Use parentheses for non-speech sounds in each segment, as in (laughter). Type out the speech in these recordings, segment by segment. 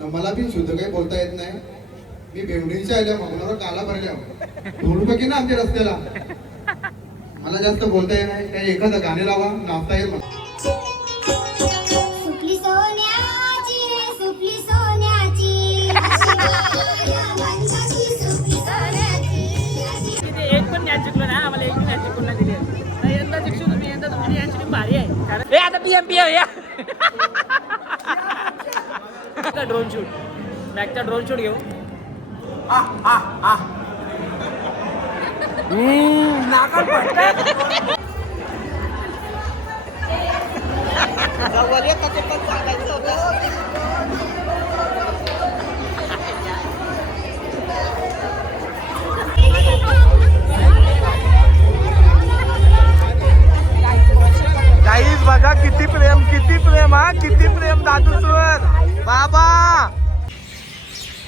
मला बी शुद्ध काही बोलता येत नाही. मी बेवडीच्या आल्या मग काला भरल्या. धोडू बघी ना आमच्या रस्त्याला? मला जास्त बोलता येत नाही. काही एखादं गाणे लावा नाचता येईल एक पण मॅच जिंकलो ना आम्हाला एक मॅच जिंकून दिली. यंदा तुम्ही. यंदा तुमची मॅच टीम भारी आहे. कारण हे आता पीएम पीएम या. ड्रोन शूट मॅचचा ड्रोन शूट घेऊ. काहीच बघा किती प्रेम किती प्रेम हा किती प्रेम दादूसवर. बाबा!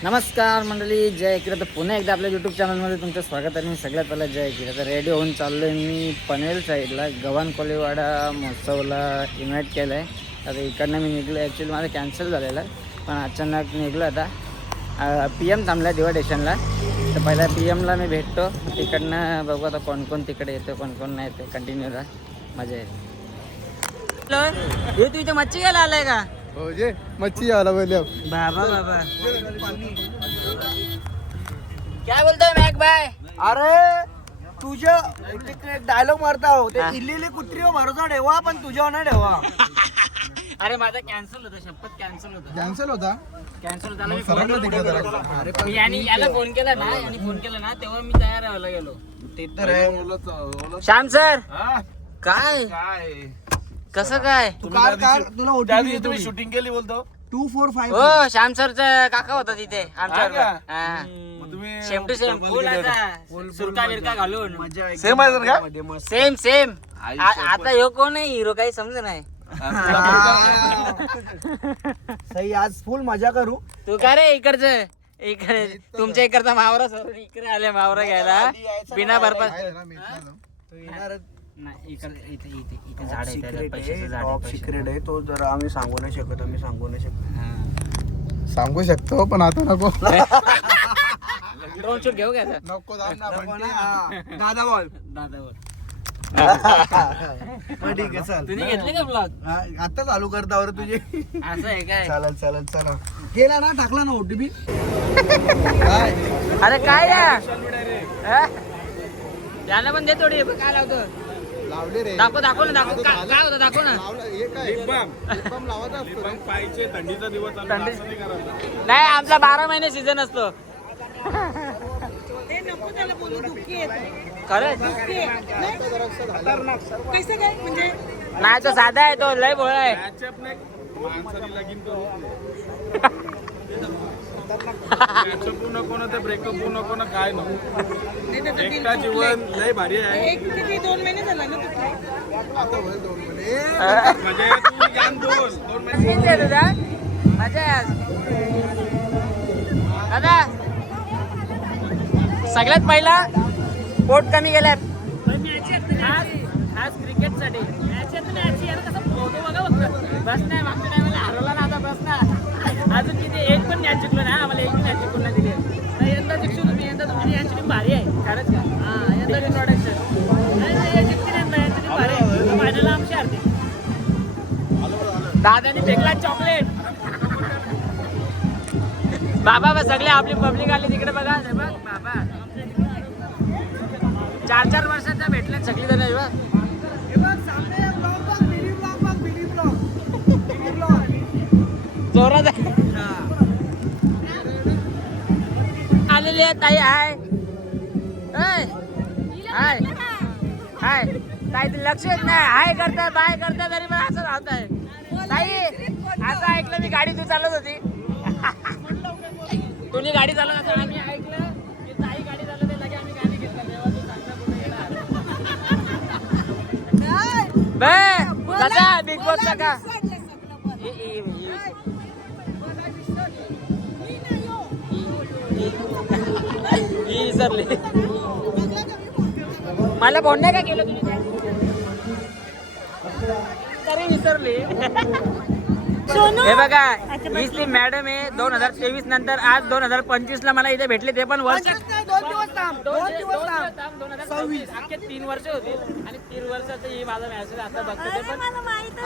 नमस्कार मंडळी जय किरा तर पुन्हा एकदा आपल्या यूट्यूब चॅनलमध्ये तुमचं स्वागत आहे. मी सगळ्यात पहिला जय किरा तर रेडी होऊन चाललो आहे मी पनवेल साईडला गव्हाण कोलेवाडा महोत्सवला इन्व्हाइट केलं आहे आता इकडनं मी निघलो ॲक्च्युली माझं कॅन्सल झालेलं आहे. पण अचानक निघलो आता. पी एम थांबला दिवा स्टेशनला तर पहिला पी एमला मी भेटतो. तिकडनं बघू आता कोण कोण तिकडे येतो कोण कोण नाही येतो कंटिन्यू राहा. मजा येईल. हे मच्छी घ्यायला आलाय का? हो जे मच्छी आला पहिले बाबा बाबा. काय बोलतोय मॅक बाय अरे तुझ्या डायलॉग मारता हो ते. इल्लेली कुत्री हो भरोसा ठेवा पण तुझ्यावर नाही ठेवा. अरे माझा कॅन्सल होतं शपथ कॅन्सल होतं. कॅन्सल होता? कॅन्सल झाला मी फोन तिकडे जरा. मी यानी याला फोन केला ना यानी फोन केला ना तेव्हा मी तयार व्हायला गेलो. ते तर आहे. श्याम सर! काय? कसं काय? तू कार कार तुला तुम्ही शूटिंग केली बोलतो. Two four five. हो श्याम सरचा काका होता तिथे आमच्या हा का? मग तुम्ही सेम टू सेम फुल सुरका बिरका घालून. सेम आहे सर का? सेम सेम आता ह्यो कोण आहे? हिरो काही समज नाही. (laughs) सही आज फुल मजा करू. तू काय रे इकडचं? इकडे तुमच्या इकडचा मावरा सोडून इकडे आले मावरा घ्यायला. बिना तो येणारच नाही इकडे इथे इथे इथे झाड आहे त्याच्यात सिक्रेट पैशाचं आहे झाड आहे, टॉप पैशाचं. सिक्रेट आहे तो जरा आम्ही सांगू नाही शकत आम्ही सांगू नाही शकत. हा. सांगू शकतो पण आता नको. घेऊ का आता? नको जाऊ ना पण हा, दादा बॉल. दादावर मग ठीक आहे चल. तुम्ही घेतले का ब्लॉग हा, आता चालू करता बरं तुझे. असं आहे काय? चालेल चालेल चला. केला ना टाकला ना ओटीपी अरे काय या? हा? याला पण दे थोडी बघ काय लावतो. लावले रे. दाखव दाखव ना दाखव. काय काय होतं दाखव ना. लावलं हे काय? Lip balm. लावायचा असतो रे. पाहिजे थंडीचा दिवस असं नाही करायचं. नाही आमचा बारा महिने सीझन असतो. खरंच? नाही? तो साधा आहे तो लय भोळा आहे. Matchup नाही, माणसाने लगीन करू ना. ते ब्रेकअप नको ना. काय नको एकटा जीवन लय भारी आहे. आता होईल दोन महिने. म्हणजे तू ज्ञान बोल दोन महिने किती आहे तुझा मजा आहे आज. दादा. सगळ्यात पहिला पोट कमी गेल्यात आज आज क्रिकेटसाठी मॅच येत मॅच यार कसं फोटो बघा फक्त. बस नाही मागच्या टायमाला अजून किती एक पण मॅच जिंकलो ना आम्हाला एक मॅच जिंकून नाही दिली. यंदा जिंकू तुम्ही. यंदा तुमची मॅच टीम भारी आहे. खरंच का? हां यंदा नाही. नाही जिंकते यंदा यांची टीम भारी आहे. फायनल आमची हरते दादाने फेकला चॉकलेट बाबा बा सगळे आपली पब्लिक आली तिकडे बघा. बघ बाबा. चार चार वर्षाचा भेटले सगळी जण जोरात आहे. आहे ताई हाय. हाय. हाय. ताई लक्ष येत नाही. हाय करताय बाय करताय तरी पण असं राहताय ताई असं ऐकलं मी गाडी तू चालत होती. (laughs) तुम्ही गाडी चालवत असं आम्ही ऐकलं की ताई गाडी चालवते लगे आम्ही गाडी घेतलं. तेव्हा तू सांगता कुठे येणार (laughs) बे कसा बिग बॉसचा का विसरली. मला नाही का केलं तुम्ही? तरी विसरली. हे बघा ती मॅडम आहे दोन हजार तेवीस नंतर आज दोन हजार पंचवीस ला मला इथे भेटले ते पण वर्ष दोन दिवस दोन दिवस दोन हजार सव्वीस. अख्खे तीन वर्ष आणि तीन वर्षाचं ही माझा मॅसेज आता बघतो ते पण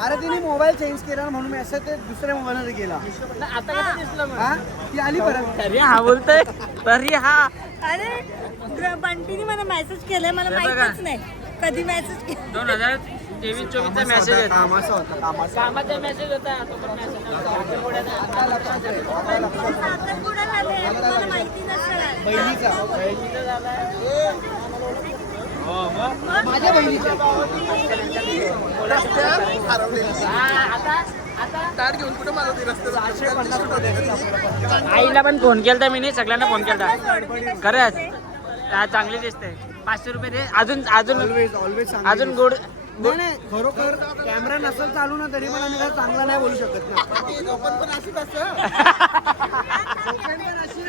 अरे तिने मोबाईल चेंज केला ना म्हणून मेसेज ते दुसऱ्या मोबाईलमध्ये गेला. आता कसं दिसलं मग हा? ती आली परत. तरी हा बोलतोय. तरी हा. अरे बंटीने मला मेसेज केलाय मला हे. माहितच नाही. कधी मेसेज केला? दोन हजार तेवीस चोवीसचा मेसेज येतो. कामाचा होता कामाचा. कामाचा मेसेज होता तो पण message नव्हता. साखरपुडा झाले मला माहिती नसेल. बहिणीचा. माझ्या बहिणीच्या आईला पण फोन केलता मी नाही सगळ्यांना फोन केलता. खरंच हा, चांगली दिसते. पाचशे रुपये दे. अजून अजून अजून गोड नाही नाही. खरोखर कॅमेरा नसेल चालू ना तरी पण आम्ही काय चांगला नाही बोलू शकत ना. (laughs) (laughs)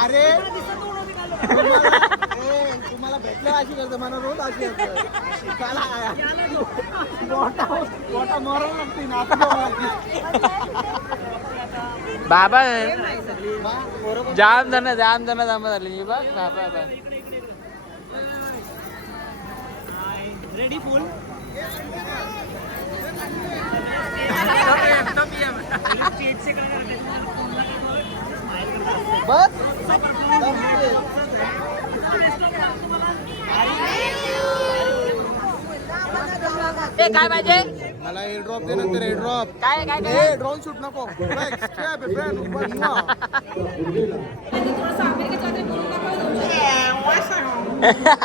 अरे. तुम्हाला भेटलं अशी करतो मला रोज अशी मोठा लागते ना बाबा जाम जण जाम जण जमा झाली. ही बघ बाबा बा. रेडी फुल बस ए, काय पाहिजे? मला एअर ड्रॉप दे नंतर एअर ड्रॉप काय काय? काय ड्रोन शूट नको. (laughs)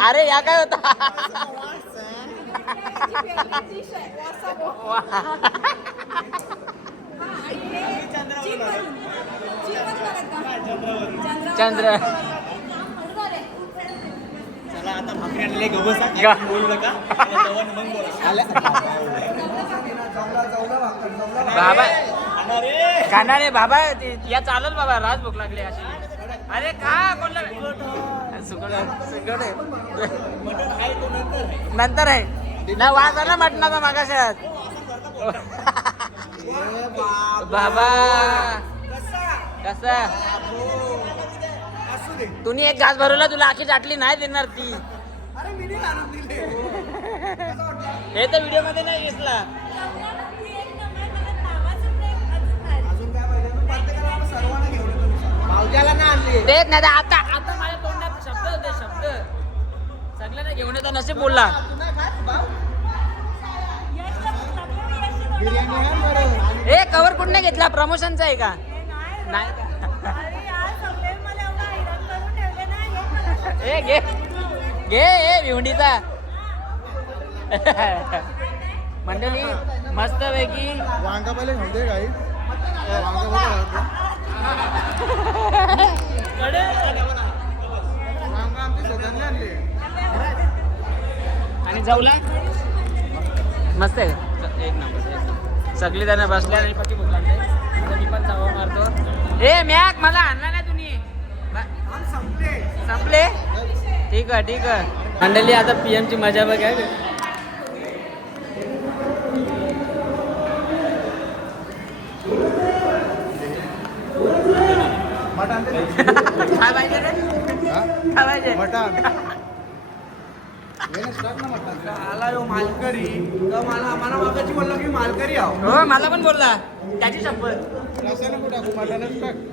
अरे या काय होता? चंद्र. बाबा. खाणार. बाबा या चालल बाबा राज भूक लागली अशी. अरे खा कोणला सुकट सुकट आहे. नंतर आहे. ना वाज आला मटणाचा मागाशात. बाबा. कसा? तुम्ही एक घास भरवला तुला आखी चाटली नाही देणार ती. हे. तर व्हिडिओमध्ये नाही आणली. तेच नाही आता आता माझ्या तोंडात शब्द होते शब्द सगळ्यांना घेऊन येतो नशीब बोलला. ए कवर कुठने घेतला? प्रमोशनचा आहे का? नाही? ए घे. घे ए भिवंडीचा. मंडळी मस्त पैकी वांगा पहिले काही वांगा आणि जाऊला मस्त आहे. एक नंबर. सगळी जण बसले आणि पती भूक लागले आता मी पण चावा मारतो. ए मॅक मला आणला नाही तुम्ही. संपले. ठीक आहे ठीक आहे. मंडळी आता पीएम ची मजा बघा काय पाहिजे रे? काय पाहिजे मटण. आला यो मालकरी? मला मला मागाची बोलला की मालकरी आहो? हो मला पण बोलला. त्याची शपथ.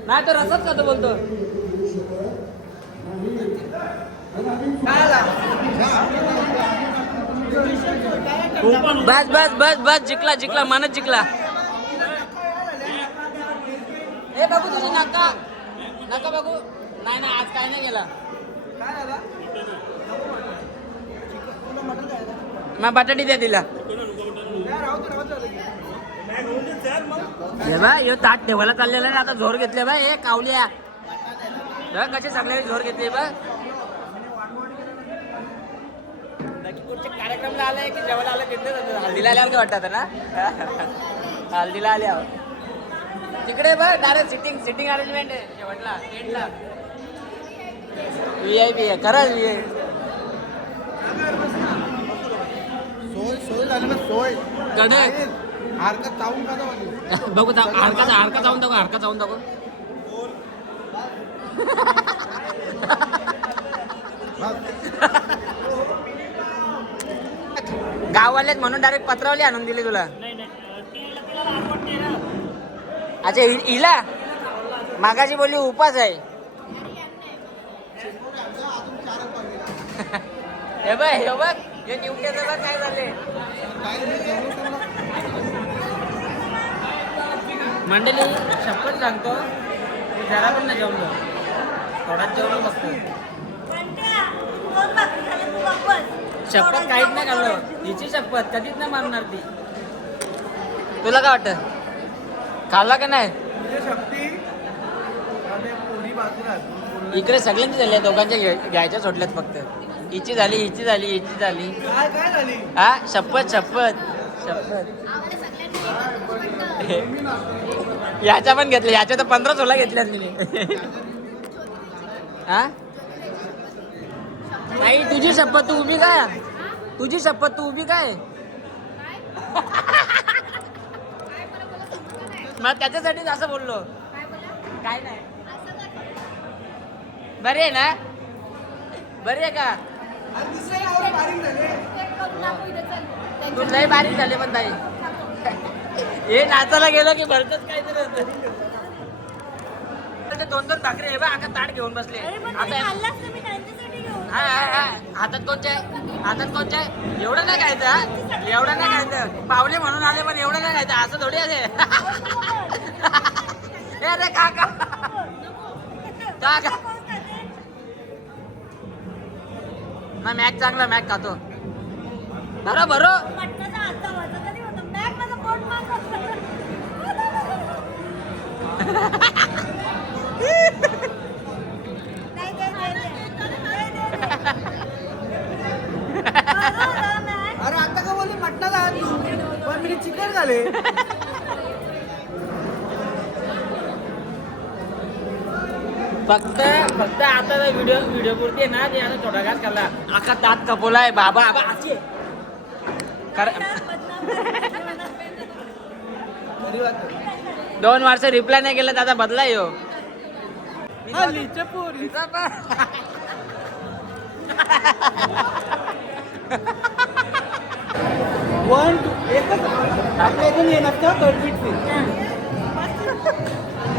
नाही तो रसच का तो बोलतो. काय आला? बस बस बस बस. जिंकला जिंकला. मनच जिंकला. ए बाबू तुझी नका नका बघू. नाही नाही आज काय नाही गेला. काय आला मग बटाटी द्या तिला. हे बा ताट ठेवायला चाललेला आहे आता झोर घेतले बा हे कावल्या. कसे सगळे झोर घेतले बा कार्यक्रमला आलाय की जेवायला आलं घेतलं जातं. हल्दीला आल्यावर काय वाटतं आता ना? (laughs) हल्दीला आल्यावर. तिकडे बघ डायरेक्ट सिटिंग सिटिंग अरेंजमेंट आहे. शेवटला एंडला व्ही आय पी आहे खरंच व्ही आय सोय सोय झाली ना सोय. कडक हरकत चावून का बघू दा- हाडका हाडका जाऊन दाखव हाडका जाऊन दाखव. गाववाल्यात म्हणून डायरेक्ट पत्रावली आणून दिली तुला. अच्छा हिला मागाशी बोलली उपास आहे. हे बघ हे बघ हे निवट्याचं काय झाले? मंडळी शपथ सांगतो जरा पण नाही जेवलो थोडाच जेवलो फक्त घंट्या, दोन भाकरी खाल्ल्या तू वापस. शपथ काहीच नाही खाल्लं हिची शपथ कधीच नाही मारणार ती. तुला काय वाटत? खाल्ला का नाही? शक्ती आणि पोरी बाजूला इकडे सगळ्यांची झाली दोघांच्या घ्यायच्या सोडल्यात फक्त. हिची झाली हिची झाली हिची झाली. काय काय झाली? हा शपथ शपथ शपथ. याच्या पण घेतल्या याच्या तर पंधरा सोळा घेतल्या तिने हा? आई तुझी शपथ तू उभी काय? तुझी शपथ तू उभी काय? मग त्याच्यासाठीच असं बोललो. काय नाही. बरी आहे ना? बरी आहे का? तू लय बारीक झाले पण ताई. हे नाचायला गेलो की भरतच काहीतरी होतं. दोन दोन भाकरी आहे बा आता ताट घेऊन बसले. अरे पण आता कोणत्या हातात एवढं नाही खायचं एवढं नाही खायचं. पावले म्हणून आले पण एवढं नाही खायचं. असं थोडी असे अरे (laughs) काका. का का का मॅक चांगला मॅक खातो. बरं बरं. (laughs) चिकन झाले. फक्त फक्त आता व्हिडिओ व्हिडिओ पुरते ना ते आता थोडा घास खाल्ला. अख्खा दात कपवलाय बाबा. खरं- दोन वर्ष रिप्लाय नाही केलं दादा बदला यो हल्लीच्या पोरी. वन टू एकच आपल्या इथून ये नसतं कटपीट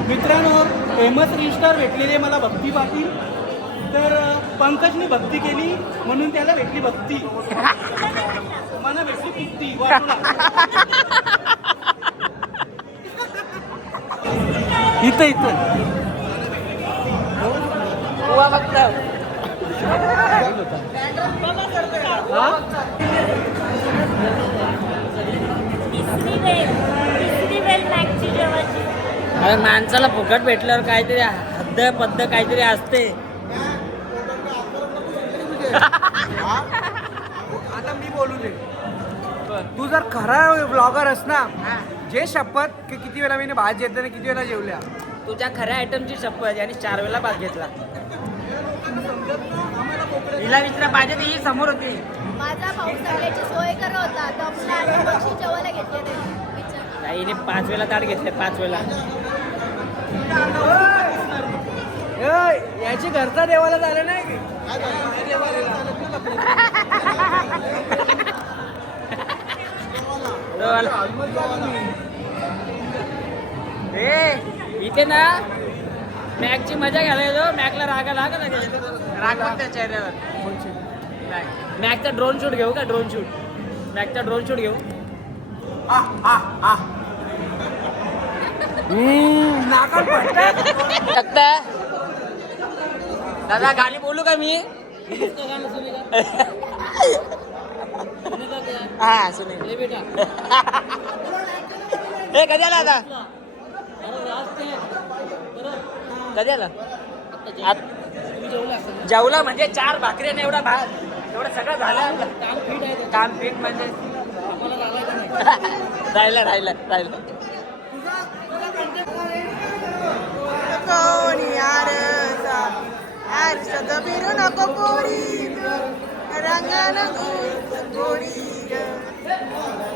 मित्रांनो फेमस रिस्टार भेटलेले मला भक्ती पाटील. तर पंकजने भक्ती केली म्हणून त्याला भेटली भक्ती. मला भेटली वाटूला. इथं इथं. अरे माणसाला फुकट भेटल्यावर काहीतरी हद्द पद्ध काहीतरी असते. आता मी बोलू दे. तू जर खरा ब्लॉगर ना जे शपथ की किती वेळा मी भात घेतलं आणि किती वेळा जेवल्या? तुझ्या खऱ्या आयटमची शपथ आणि चार वेळा भाग घेतला. हिला विचारा पाहिजे ती ही समोर होती. माझा भाऊ सगळ्याची सोय करत होता दमला आणि बक्षीस जेवायला घेतले हिने पाच वेळा ताट घेतले पाच वेळा. याची घरचा देवाला झालं नाही इथे ना मॅकची मजा घ्यायला येतो मॅकला रागा लागा ना राग पण त्या चेहऱ्यावर. मॅकचा ड्रोन शूट घेऊ का? Drone shoot. मॅकचा ड्रोन शूट घेऊ. शकता दादा गाणी बोलू का मी? हा सुनील हे कधी आला आता? कधी आला? जेवला म्हणजे चार भाकरी आणि एवढा भात. एवढं सगळं झालं. आपलं काम फिट म्हणजे राहिलं राहिलं राहिलं. कोणी आरसा आरशात फिरू नको पोरी रंगानं गोरी ग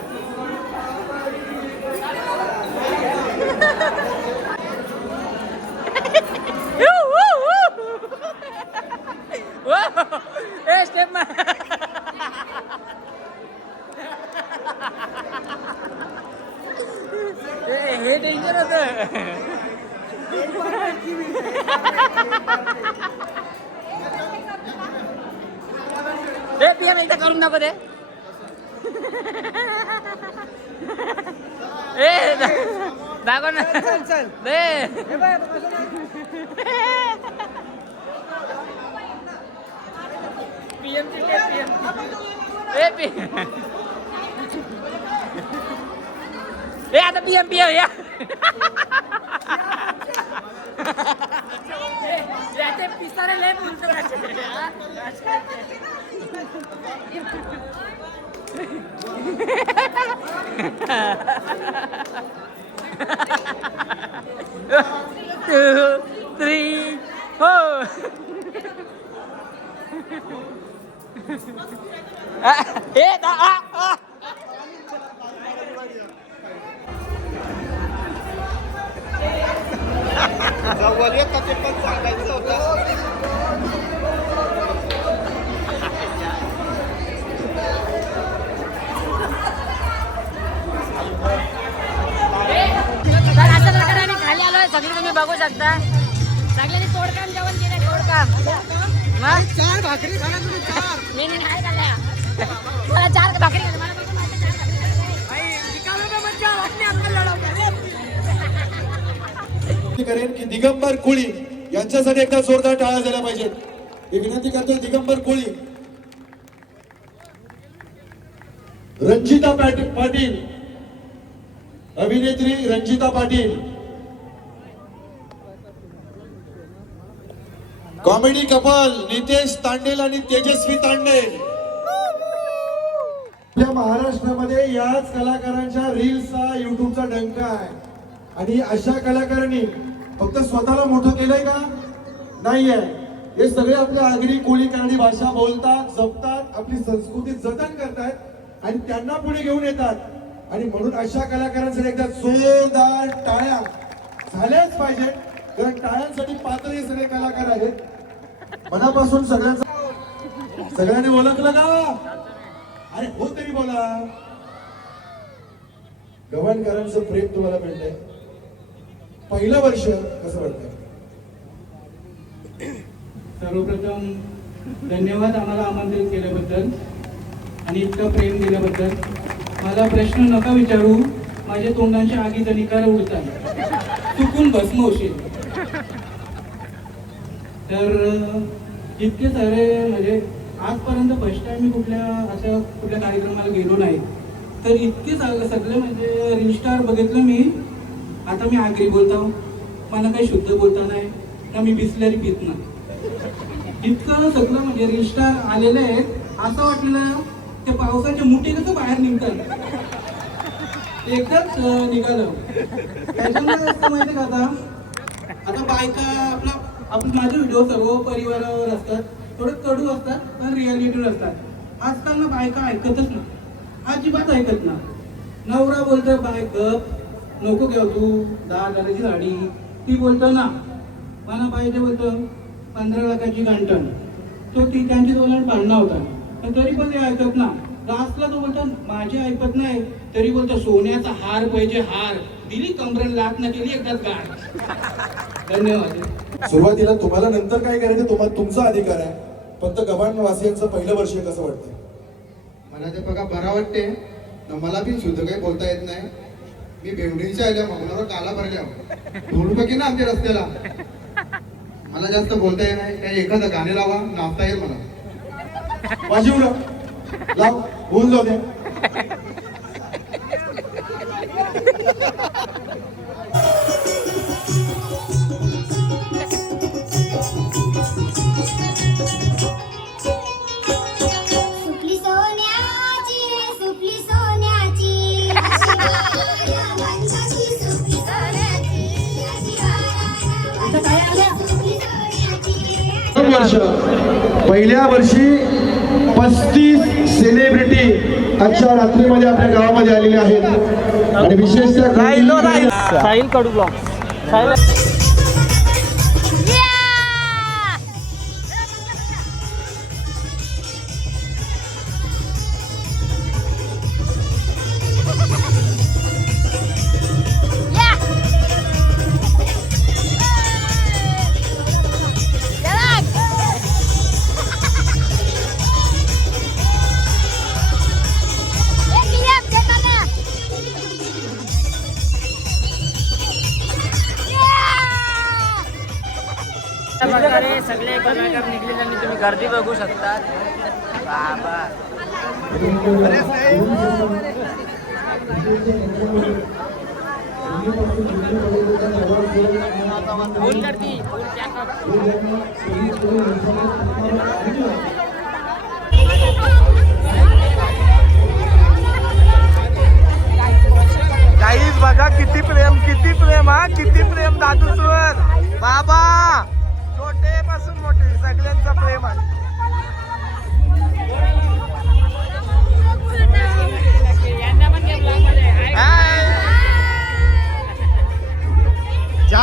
ए स्टेप मार ए, हे डेंजर होत हे पिया एकदा करून दाखव दे ए दा- दाखव ना चल चल दे पीएमची ए पी ए आता पीएम पीएम या याचे पिसारे लय बोलतो टू थ्री फोर सगळे तुम्ही बघू शकता. सगळ्यांनी तोडकाम जेवण केलं तोडकाम. चार भाकरी खाला तुम्ही चार. मी नाही नाही खाल्ल्या मला चार भाकरी खाल्ल्या मला बघून वाटलं चार भाकरी खाल्ल्या. रिकामं का. विनंती करेन दिगंबर कोळी यांच्यासाठी एकदा जोरदार टाळ्या झाल्या पाहिजेत मी विनंती करतोय दिगंबर कोळी. रंजिता पाटी- पाटील. अभिनेत्री रंजिता पाटील. कॉमेडी कपल नितेश तांडेल आणि तेजस्वी तांडेल. आपल्या महाराष्ट्रामध्ये याच कलाकारांच्या रील्सचा युट्यूबचा डंका आहे. आणि अशा कलाकारांनी फक्त स्वतःला मोठं केलंय का? नाहीये. हे सगळे आपल्या आगरी कोळी कानडी भाषा बोलतात जपतात आपली संस्कृती जतन करतात आणि त्यांना पुढे घेऊन येतात. आणि म्हणून अशा कलाकारांसाठी एकदा जोरदार टाळ्या झाल्याच पाहिजे कारण टाळ्यांसाठी पात्र हे सगळे कलाकार आहेत. मनापासून सगळ्यांचा सगळ्यांनी ओळखलं का? अरे हो तरी बोला. गव्हाणकरांचं प्रेम तुम्हाला मिळतंय. पहिलं वर्ष कसं वाटतंय? सर्वप्रथम धन्यवाद आम्हाला आमंत्रित केल्याबद्दल आणि इतकं प्रेम दिल्याबद्दल. मला प्रश्न नका विचारू. माझ्या तोंडांच्या आगीत निकार आहे चुकून भस्म होशील. तर इतके सारे म्हणजे आजपर्यंत फर्स्ट टाइम मी कुठल्या अशा कुठल्या कार्यक्रमाला गेलो नाही. तर इतके सग- सगळे म्हणजे रिलस्टार बघितलं मी. आता मी आगरी बोलतो. मला काही शुद्ध बोलता नाही. का मी बिसलरी पित नाही? इतकं सगळं म्हणजे रिलस्टार आलेले आहेत. असं वाटलं ते पावसाच्या मुठी कसं बाहेर निघतात? एकदाच निघालं. त्याच्यामुळे असं माहिती का आता? आता बायका आपला आपण माझे व्हिडिओ सर्व परिवारावर असतात थोडे कडू असतात पण रियालिटीवर असतात. आजकाल ना बायका ऐकतच ना अजिबात ऐकत ना नवरा बोलतो बायक नको घेऊ तू. दहा हजाराची साडी. ती बोलतो ना. मला पाहिजे बोलतं पंधरा लाखाची गांठण. तो ती त्यांची दोन भांडणं होता पण तरी पण ते ऐकत ना लास्टला तो बोलतो माझे ऐकत नाही. तरी बोलतो सोन्याचा हार पाहिजे हार. दिली कमरण लाट ना केली एकदाच गाठ. धन्यवाद. सुरुवातीला तुम्हाला नंतर काय करायचं तुम्हाला तुमचा अधिकार आहे. फक्त गव्हाण वासियांचं पहिलं वर्ष कसं वाटतं मला ते बघा बरा वाटते न मला बी शुद्ध काही बोलता येत नाही. मी बेवडीच्या आल्या मागणार काला भरल्या. धुळपैकी ना आमच्या रस्त्याला. मला जास्त बोलता येत नाही. काही एखादं गाणे लावा नाचता येईल मला. वाजवू लाव. होऊन जाऊ द्या वर्ष. पहिल्या वर्षी पस्तीस सेलिब्रिटी आजच्या रात्रीमध्ये आपल्या गावामध्ये आलेले आहेत. आणि विशेषतः साहिल कडू ब्लॉग साहिल निघले आणि तुम्ही गर्दी बघू शकता. बाबा. फुल गर्दी. फुल जॅकअप काहीच बघा किती प्रेम किती प्रेम हा किती प्रेम दादूसवर. बाबा.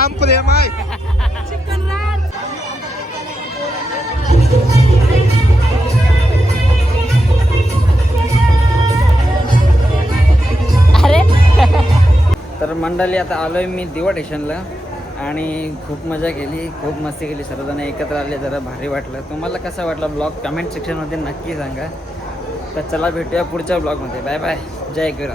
जाम प्रेम आहे तर मंडळी आता आलोय मी दिवा स्टेशनला आणि खूप मजा केली खूप मस्ती केली. सर्वजण एकत्र आले जरा भारी वाटलं. तुम्हाला कसा वाटला ब्लॉग कमेंट सेक्शनमध्ये नक्की सांगा. तर चला भेटूया पुढच्या ब्लॉगमध्ये बाय बाय जय गुरा.